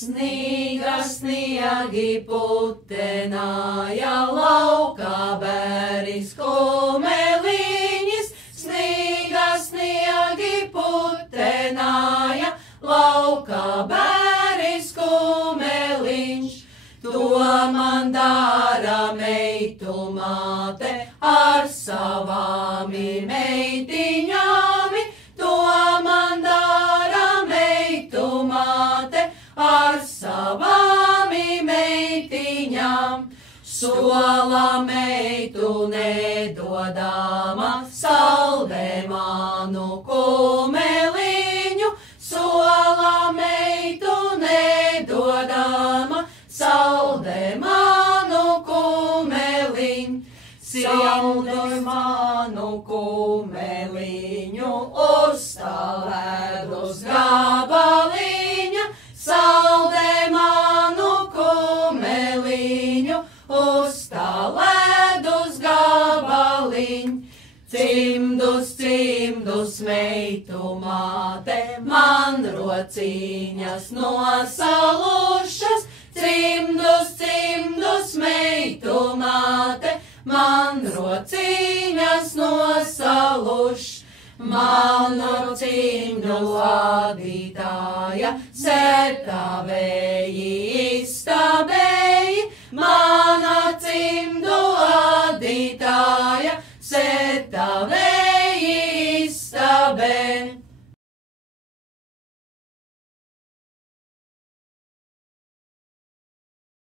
Sniega sniegi putenāja laukā bēris kumeliņas, sniega sniegi putenāja laukā bēris kumeliņš. To man dara meitu māte ar savāmi meitiņāmi, to man dara meitu māte ar savāmi meitiņām. Sola meitu nedodama saldē manu kumeliņu, sola meitu nedodama saldē manu kumeliņu. Saldē manu kumeliņu uzstāvēdus gabaliņa, saldē manu kumeliņu uzstāvēdus gabaliņu. Cimdus, cimdus, meitu māte, man rociņas nosalušas, cimdus, cimdus, meitu māte, man rociņas nosalušas. Manu cimdu vadītāja, sētā vēl.